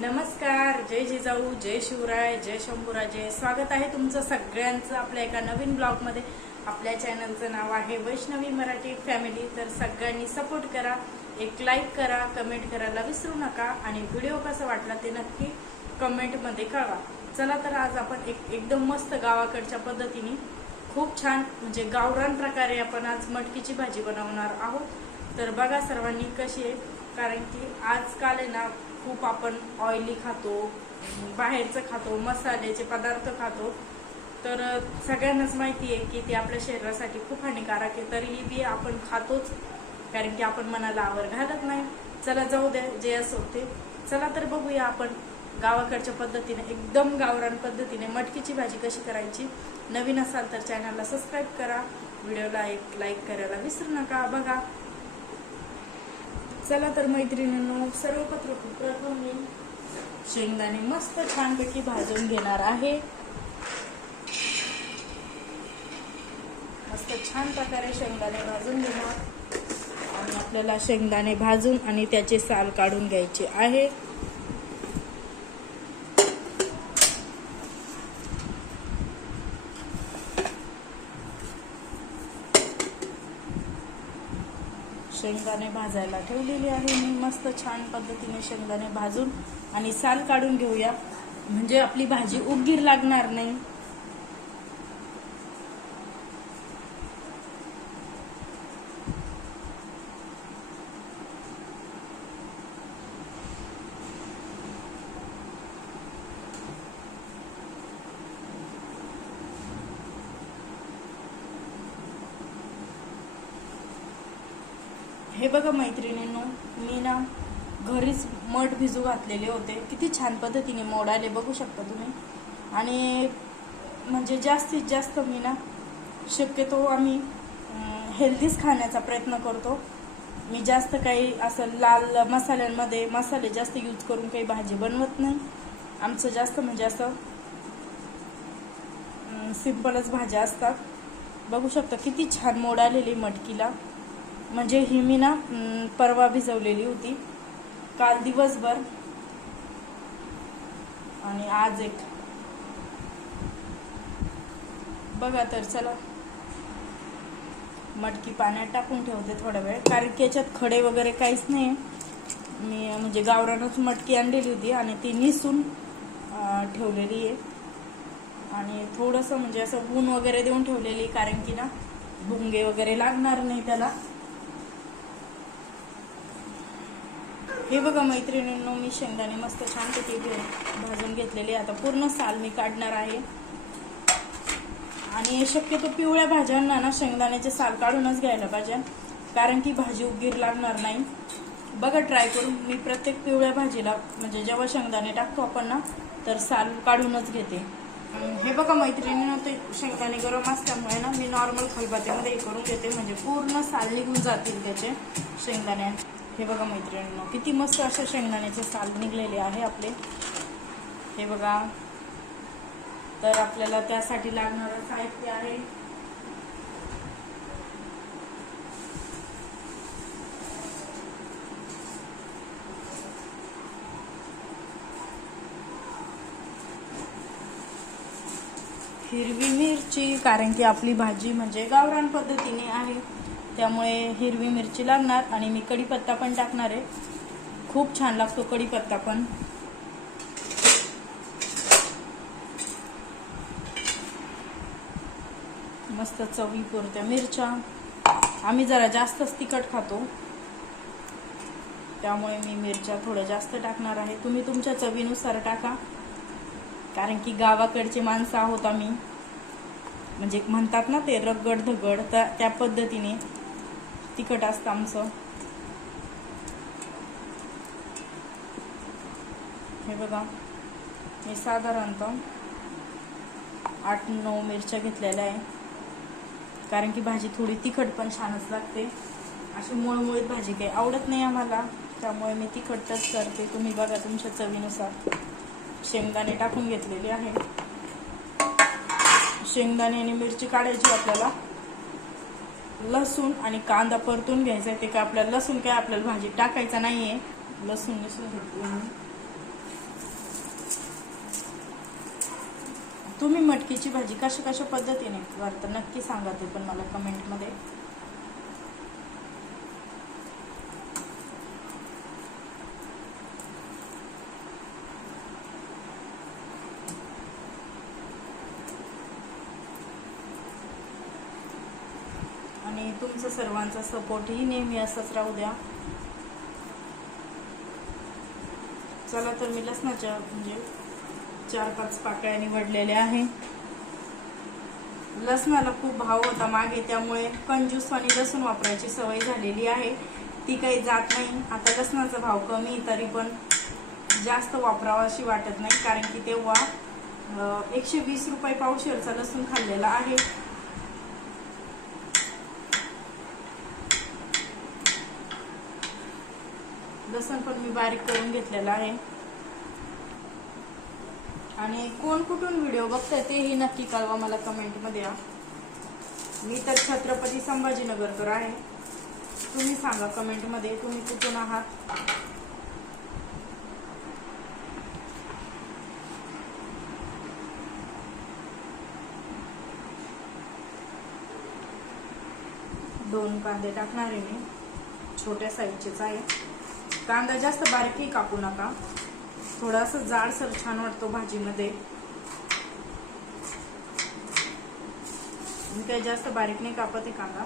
नमस्कार जय जिजाऊ जय शिवराय जय शंभूराजे. स्वागत आहे तुमचं सगळ्यांचं आपल्या एका नवीन ब्लॉगमध्ये. आपल्या चॅनलचं नाव आहे वैष्णवी मराठी फॅमिली. तर सगळ्यांनी सपोर्ट करा एक लाईक करा कमेंट करायला विसरू नका आणि व्हिडिओ कसा वाटला ते नक्की कमेंटमध्ये कळवा. चला तर आज आपण एक एकदम मस्त गावाकडच्या पद्धतीने खूप छान म्हणजे गावरान प्रकारे आपण आज मटकीची भाजी बनवणार आहोत. तर बघा सर्वांनी कशी आहे कारण की आजकाल आहे ना खूप आपण ऑइली खातो बाहेरचं खातो मसाल्याचे पदार्थ खातो. तर सगळ्यांनाच माहिती आहे की ते आपल्या शरीरासाठी खूप हानिकारक आहे. तरीही बी आपण खातोच कारण की आपण मनाला आवर घालत नाही. चला जाऊ द्या जे असो ते. चला तर बघूया आपण गावाकडच्या पद्धतीने एकदम गावरान पद्धतीने मटकीची भाजी कशी करायची. नवीन असाल तर चॅनलला सबस्क्राईब करा. व्हिडिओला एक लाईक करायला विसरू नका. बघा चला तर मैत्रिणींनो सर्वपत्र प्रथम मी शेंगदाणे मस्त छानपैकी भाजून घेणार आहे. मस्त छान प्रकारे शेंगदाणे भाजून घेणार. आणि आपल्याला शेंगदाणे भाजून आणि त्याचे साल काढून घ्यायचे आहे. शेंगदाणे भाजायला ठेवलेली आहे. मी मस्त छान पद्धतीने शेंगदाणे भाजून आणि साल काढून घेऊया. म्हणजे आपली भाजी उगीर लागणार नाही हे बघा मैत्रिणींनो मी ना घरीच मठ भिजू घातलेले होते. किती छान पद्धतीने मोड आले बघू शकता तुम्ही. आणि म्हणजे जास्तीत जास्त मी ना शक्यतो आम्ही हेल्दीच खाण्याचा प्रयत्न करतो. मी जास्त काही असं लाल मसाल्यांमध्ये मसाले जास्त यूज करून काही भाजी बनवत नाही. आमचं जास्त म्हणजे असं सिंपलच भाज्या असतात. बघू शकता किती छान मोड आलेली मटकीला. म्हणजे ही मी ना परवा भिजवलेली होती. काल दिवसभर आणि आज एक. बघा तर चला. मटकी पाण्यात टाकून ठेवते थोडा वेळ कारण की याच्यात खडे वगैरे काहीच नाही. मी म्हणजे गावरानच मटकी आणलेली होती आणि ती निसून ठेवलेली आहे. आणि थोडंसं म्हणजे असं ऊन वगैरे देऊन ठेवलेली आहे, कारण की ना भुंगे वगैरे लागणार नाही त्याला. हे बघा मैत्रिणींनो मी शेंगदाणे मस्त छानपैकी घे- भाजून घेतलेले. आता पूर्ण साल मी काढणार आहे. आणि शक्यतो पिवळ्या भाज्यांना ना शेंगदाण्याचे साल काढूनच घ्यायला पाहिजे कारण की भाजी उगीर लागणार नाही. बघा ट्राय करून मी प्रत्येक पिवळ्या भाजीला म्हणजे जेव्हा शेंगदाणे टाकतो आपण ना तर साल काढूनच घेते. हे बघा मैत्रिणीनं ते शेंगदाणे गरम असल्यामुळे ना मी नॉर्मल खलबातेमध्ये हे करून घेते म्हणजे पूर्ण साल निघून जातील त्याचे शेंगदाणे. हे बघा मैत्रिणींनो किती मस्त असे शेंगदाण्याचे साल निघलेले आहे आपले. हे बघा. तर आपल्याला त्यासाठी लागणारं साहित्य आहे. हिरवी मिरची कारण की आपली भाजी म्हणजे गावरान पद्धतीने आहे. त्यामुळे हिरवी मिरची लागणार आणि मी कढीपत्ता पण टाकणार आहे. खूप छान लागतो कढीपत्ता पण. मस्त चवी पुरत्या मिरच्या. आम्ही जरा जास्तच तिखट खातो. त्यामुळे मी मिरच्या थोड्या जास्त टाकणार आहे. तुम्ही तुमच्या चवीनुसार टाका. कारण की गावाकडचे माणसं आहोत आम्ही. म्हणजे म्हणतात ना ते रगड धगड त्या त्या पद्धतीने. तिखट असतं आमचं. हे बघा मी साधारणतः आठ नऊ मिरच्या घेतलेल्या आहे. कारण की भाजी थोडी तिखट पण छानच लागते. अशी मुळमुळीत भाजी काही आवडत नाही आम्हाला. त्यामुळे मी तिखटच करते. तुम्ही बघा तुमच्या चवीनुसार. शेंगदाणे टाकून घेतलेले आहे. शेंगदाणे आणि मिरची काढायची आपल्याला. लसूण आणि कांदा परतून घ्यायचा आहे ते काय आपल्याला लसूण काय आपल्याला भाजी टाकायचा नाहीये. लसूण लसूण तुम्ही मटकीची भाजी कशा कशा पद्धतीने करता नक्की सांगा ते पण मला कमेंटमध्ये तुमचं सर्वांचा सपोर्टही नेहमी असाच राहू द्या. चला तर मी लसणाच्या म्हणजे चार पाच पाकळ्या निवडलेल्या आहे. लसणाला खूप भाव होता मागे त्यामुळे कंजूस आणि लसूण वापरायची सवय झालेली आहे. ती काही जात नाही. आता लसणाचा भाव कमी तरी पण जास्त वापरावा अशी वाटत नाही कारण की तेव्हा एकशे वीस रुपये पावशेरचा लसूण खाल्लेला आहे. लसण पण मी बारीक करून घेतलेला आहे. आणि कोण कुठून व्हिडिओ बघताय तेही नक्की कळवा मला कमेंटमध्ये. या मी तर छत्रपती संभाजीनगरकर आहे. तुम्ही सांगा कमेंटमध्ये तुम्ही कुठून आहात? दोन कांदे टाकणार आहे मी. छोट्या साईजचेच आहे. कांदा जास्त बारीकही कापू नका. थोडासा जाडसर छान वाटतो भाजीमध्ये. मी काही जास्त बारीक नाही कापत आहे कांदा.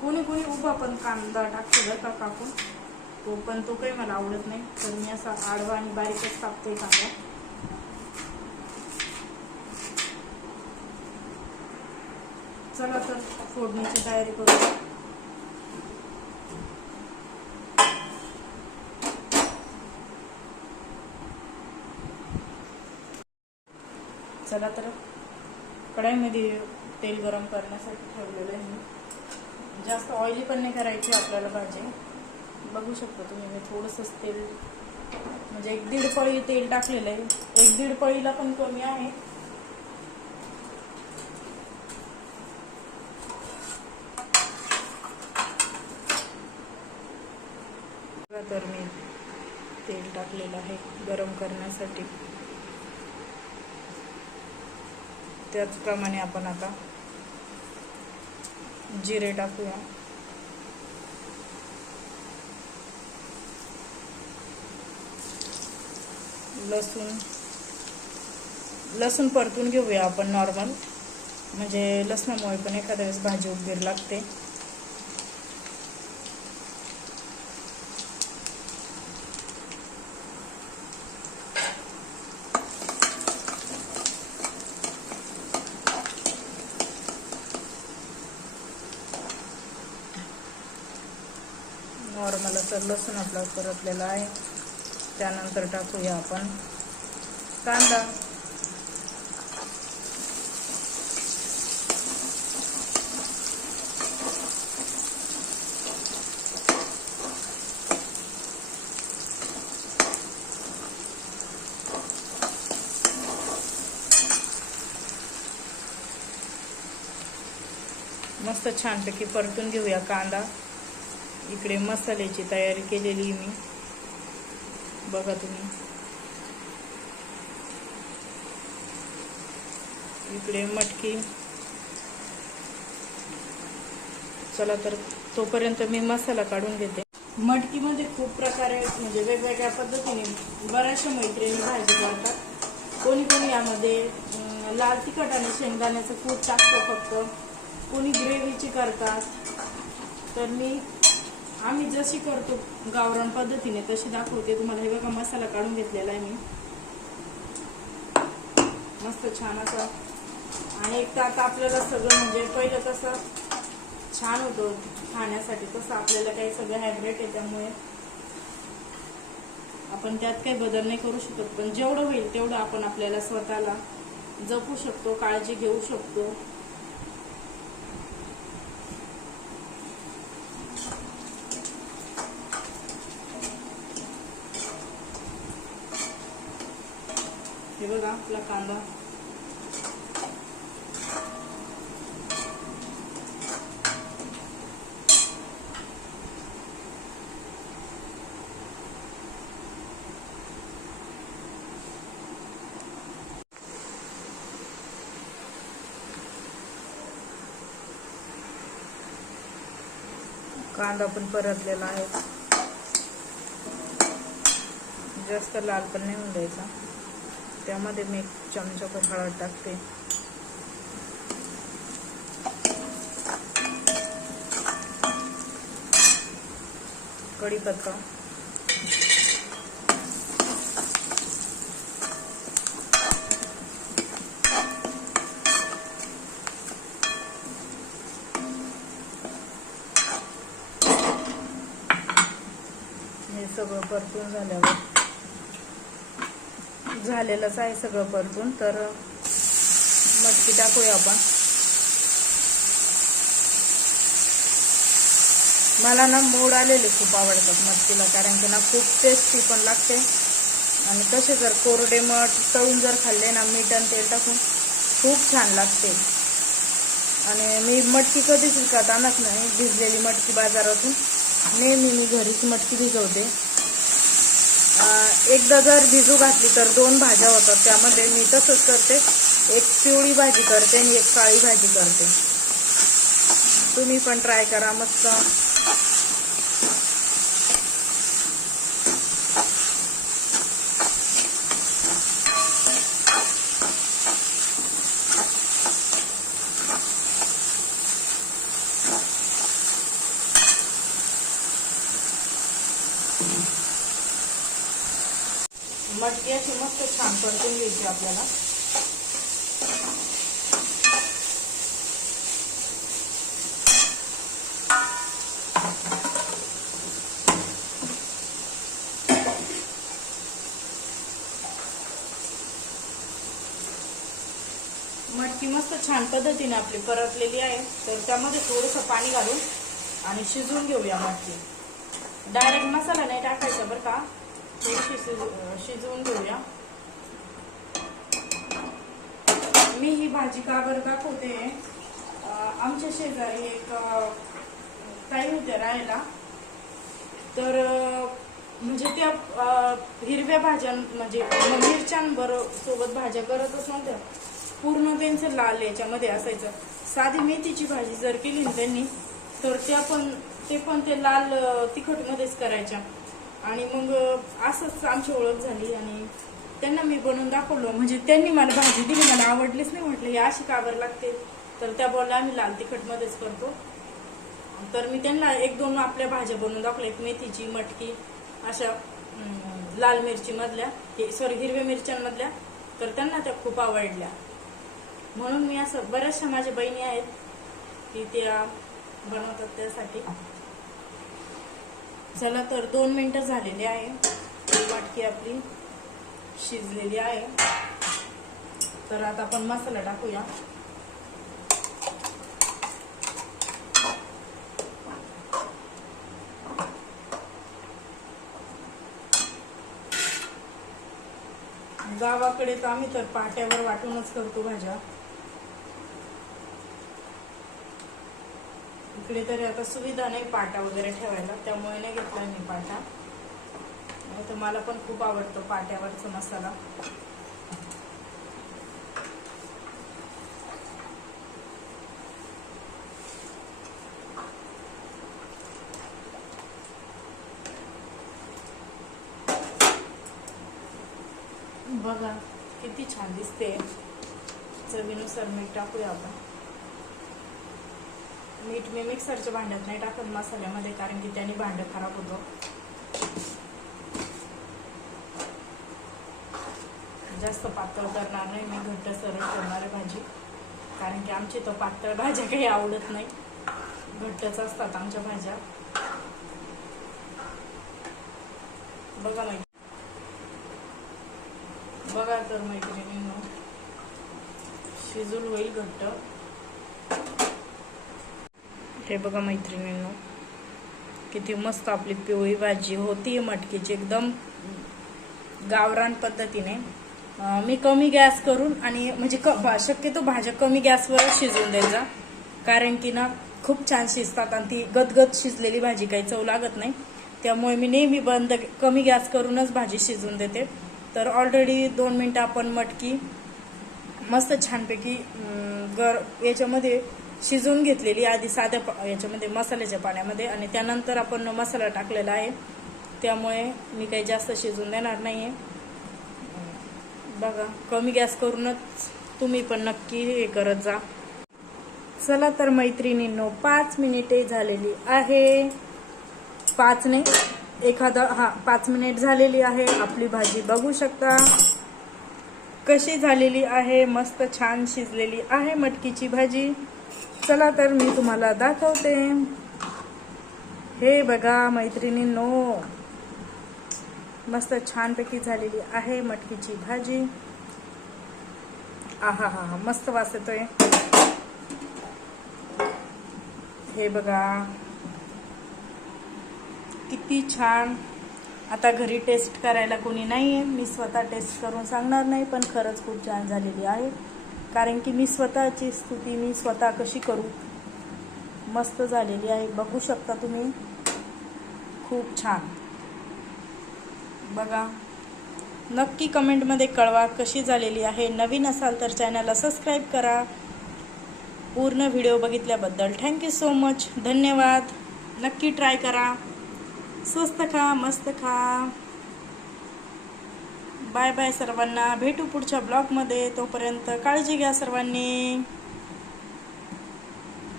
कोणी कोणी उभा पण कांदा टाकतो बरं का कापून. तो पण तो काही मला आवडत नाही. तर मी असा आडवा आणि बारीकच कापते कांदा. चला तर फोडणीची तयारी करू. चला तर कढाईमध्ये तेल गरम करण्यासाठी ठेवलेलं आहे मी. जास्त ऑइली पण नाही करायची आपल्याला भाजी. बघू शकतो तुम्ही मी थोडंसंच तेल म्हणजे एक दीड पळी तेल टाकलेलं आहे. एक दीड पळीला पण कमी आहे. तर मी तेल टाकलेलं आहे गरम करण्यासाठी. त्याचप्रमाणे आपण आता जिरे टाकूया. लसूण लसूण परतून घेऊया आपण नॉर्मल म्हणजे लसणामुळे पण एखाद्या वेळेस भाजी उगीर लागते. तर लसूण आपला परतलेला आहे. त्यानंतर टाकूया आपण कांदा. मस्त छानपैकी परतून घेऊया कांदा. इकडे मसाल्याची तयारी केलेली मी. बघा तुम्ही. इकडे मटकी. चला तर तोपर्यंत मी मसाला काढून घेते. मटकीमध्ये खूप प्रकारे म्हणजे वेगवेगळ्या पद्धतीने बऱ्याचशा मैत्रिणी भाजी करतात. कोणी कोणी यामध्ये लाल तिखट आणि शेंगदाण्याचं कूट टाकतं फक्त. कोणी ग्रेव्हीची करतात. तर मी आम्ही जशी करतो गावरान पद्धतीने तशी दाखवते. तुम्हाला हे बघा मसाला काढून घेतलेला आहे मी. मस्त छान असा. आणि एक तर आता आपल्याला सगळं म्हणजे पहिलं कसं छान होतं खाण्यासाठी. तसं आपल्याला काही सगळं हायब्रेट आहे त्यामुळे आपण त्यात काही बदल नाही करू शकत. पण जेवढं होईल तेवढं आपण आपल्याला स्वतःला जपू शकतो काळजी घेऊ शकतो. हे बघा आपला कांदा. कांदा पण परतलेला आहे. जास्त लाल पण नाही होऊन द्यायचा. त्यामध्ये मी एक चमचाभर हळद टाकते. कढीपत्ता. हे सगळं परतून झाल्यावर झालेलंच आहे सगळं परतून तर मटकी टाकूया आपण. मला ना मोड आलेले खूप आवडतात मटकीला कारण की ना खूप टेस्टी पण लागते. आणि तसे जर कोरडे मठ तळून जर खाल्ले ना मीठ आणि तेल टाकून खूप छान लागते. आणि मी मटकी कधीच विकत आणत नाही भिजलेली मटकी बाजारातून. नेहमी मी घरीच मटकी भिजवते. एकदा जर भिजू घातली तर दोन भाज्या होतात. त्यामध्ये मी तसंच करते. एक पिवळी भाजी करते आणि एक काळी भाजी करते. तुम्ही पण ट्राय करा. मस्त मटकी अशी मस्त छान परतून घ्यायची आपल्याला. मटकी मस्त छान पद्धतीने आपली परतलेली आहे. तर त्यामध्ये थोडंसं पाणी घालून आणि शिजवून घेऊया मटकी. डायरेक्ट मसाला नाही टाकायचा बरं का. थोडीशी शिजवून घेऊया. मी ही भाजी का बरं दाखवते आमच्या शेजारी एक ताई होत्या राहायला. तर म्हणजे त्या हिरव्या भाज्या म्हणजे मिरच्यांबर सोबत भाज्या करतच नव्हत्या. पूर्ण त्यांचं लाल याच्यामध्ये असायचं. साधी मेथीची भाजी जर केली ना त्यांनी तर त्या पण ते पण ते लाल तिखटमध्येच करायच्या. आणि मग असंच आमची ओळख झाली आणि त्यांना मी बनवून दाखवलं. म्हणजे त्यांनी मला भाजी दिली मला आवडलीच नाही म्हटलं. ही अशी का बरं लागते. तर त्या बोलला आम्ही लाल तिखटमध्येच करतो. तर मी त्यांना एक दोन आपल्या भाज्या बनवून दाखवल्या. एक मेथीची मटकी अशा लाल मिरचीमधल्या सॉरी हिरव्या मिरच्यांमधल्या. तर त्यांना त्या खूप आवडल्या. म्हणून मी असं बऱ्याचशा माझ्या बहिणी आहेत की त्या बनवतात त्यासाठी. चला तर दोन मिनिटं झालेली आहे. ही मटकी आपली. शिजलेली आहे. तर आता आपण मसाला टाकूया. गावाकडे तर आम्ही तर पाट्यावर वाटूनच करतो भाज्या. इकडे तरी आता सुविधा नाही पाटा वगैरे ठेवायला त्यामुळे नाही घेतला मी पाटा. नाही तर मला पण खूप आवडतो पाट्यावरचा मसाला. बघा किती छान दिसते. चवीनुसार मीठ टाकूया आपण. मीठ मी मिक्सरच्या भांड्यात नाही टाकत मसाल्यामध्ये कारण की त्याने भांड खराब होतो. जास्त पातळ करणार नाही मी घट्ट सरळ करणार आहे भाजी. कारण की आमची तर पातळ भाज्या काही आवडत नाही. घट्टच असतात आमच्या भाज्या. बघा माहिती बघा तर मैत्रिणींनो. शिजून होईल घट्ट. हे बघा मैत्रिणींनो. किती मस्त आपली पिवळी भाजी होती मटकीची एकदम गावरान पद्धतीने. मी कमी गॅस करून आणि म्हणजे क भा- शक्यतो भाज्या कमी गॅसवर शिजवून द्यायचा. कारण की ना खूप छान शिजतात आणि ती गदगद शिजलेली भाजी काही चव लागत नाही. त्यामुळे मी नेहमी बंद कमी गॅस करूनच भाजी शिजवून देते. तर ऑलरेडी दोन मिनटं आपण मटकी मस्त छानपैकी गर याच्यामध्ये शिजवून घेतलेली आधी साध्या पा- याच्यामध्ये मसाल्याच्या पाण्यामध्ये आणि त्यानंतर आपण मसाला टाकलेला आहे. त्यामुळे मी काही जास्त शिजून देणार नाही आहे बघा कमी गॅस करूनच तुम्ही पण नक्की हे करत जा. चला तर मैत्रिणींनो पाच मिनिटे झालेली आहे. पाच नाही एखादा हा पाच मिनिट झालेली आहे. आपली भाजी बघू शकता. कशी झालेली आहे मस्त छान शिजलेली आहे मटकीची भाजी. चला तर मी तुम्हाला दाखवते. हे बघा मैत्रिणींनो. मस्त छानपैकी झालेली आहे मटकीची भाजी. आहा हा हा मस्त वास येतोय. हे बघा. किती छान. आता घरी टेस्ट करायला कोणी नाही आहे मी स्वतः टेस्ट करून सांगणार नाही पण खरंच खूप छान झालेली आहे. कारण की मी स्वतःची स्तुती मी स्वतः कशी करू? मस्त झालेली आहे. बघू शकता तुम्ही. खूप छान. बघा. नक्की कमेंटमध्ये कळवा कशी झालेली आहे. नवीन असाल तर चॅनलला सबस्क्राईब करा. पूर्ण व्हिडिओ बघितल्याबद्दल थँक्यू सो मच धन्यवाद. नक्की ट्राय करा. स्वस्त खा मस्त खा. बाय बाय सर्वांना. भेटू पुढच्या ब्लॉगमध्ये तोपर्यंत काळजी घ्या सर्वांनी.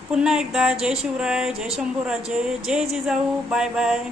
पुन्हा एकदा जय शिवराय जय शंभूराजे जय जिजाऊ. Bye bye